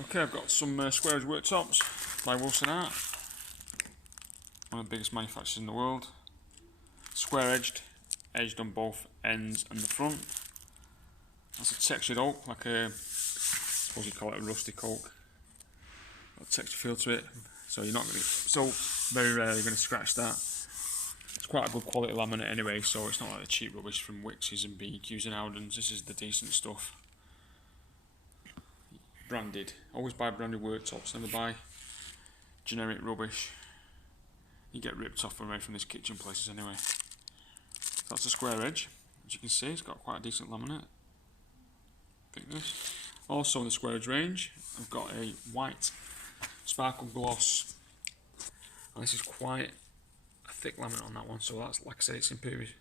Okay, I've got some square edge worktops by Wilson Art, one of the biggest manufacturers in the world. Square edged, edged on both ends and the front. That's a textured oak, like a, I suppose you call it a rustic oak. Got a texture feel to it, so you're not going to, so very rarely going to scratch that. It's quite a good quality laminate anyway, so it's not like the cheap rubbish from Wickes and BQs and Howdens. This is the decent stuff. Branded. Always buy branded worktops, never buy generic rubbish. You get ripped off away from these kitchen places anyway. So that's a square edge. As you can see, it's got quite a decent laminate thickness. Also in the square edge range, I've got a white sparkle gloss. And this is quite a thick laminate on that one, so that's, like I said, it's improved.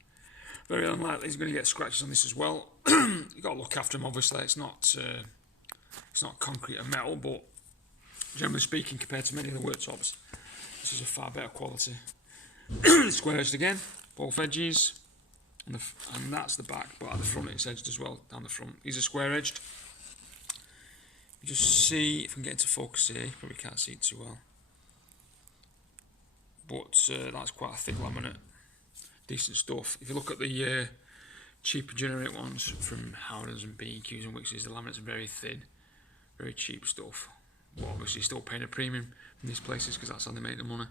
Very unlikely he's going to get scratches on this as well. You've got to look after them, obviously. It's not concrete and metal, but generally speaking, compared to many of the worktops, this is a far better quality. Square edged again, both edges, and that's the back, but at the front it's edged as well, down the front. These are square edged. You just see, if I can get into focus here, you probably can't see it too well. But that's quite a thick laminate, decent stuff. If you look at the cheaper generic ones from Howdens and B&Qs and Wickes, the laminates are very thin, very cheap stuff. But obviously still paying a premium from these places because that's how they make the money.